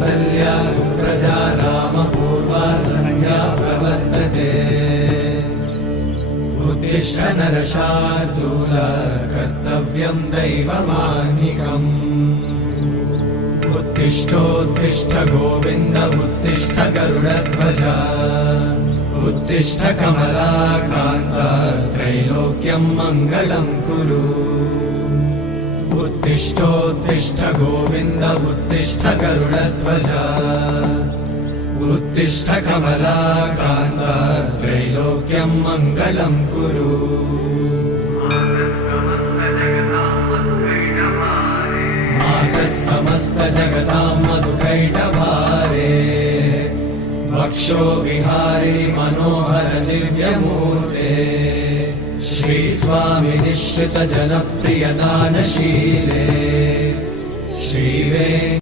कौसल्या सुप्रजा रामपूर्वा सन्ध्या प्रवर्तते उत्तिष्ठ नरशार्दूल कर्तव्यं दैवमाह्निकम् उत्तिष्ठोत्तिष्ठ गोविन्द उत्तिष्ठ गरुडध्वज उत्तिष्ठ कमलाकान्त त्रैलोक्यं मङ्गलं कुरु उत्तिष्ठोत्तिष्ठ गोविन्द उत्तिष्ठ गरुडध्वज उत्तिष्ठ कमलाकान्त त्रैलोक्यं मङ्गलं कुरु मातः समस्त जगतां मधुकैटभारे वक्षो विहारिणि मनोहर दिव्यमूर्ते श्रीस्वामि निश्चित जनप्रिय दानशीले श्रीवे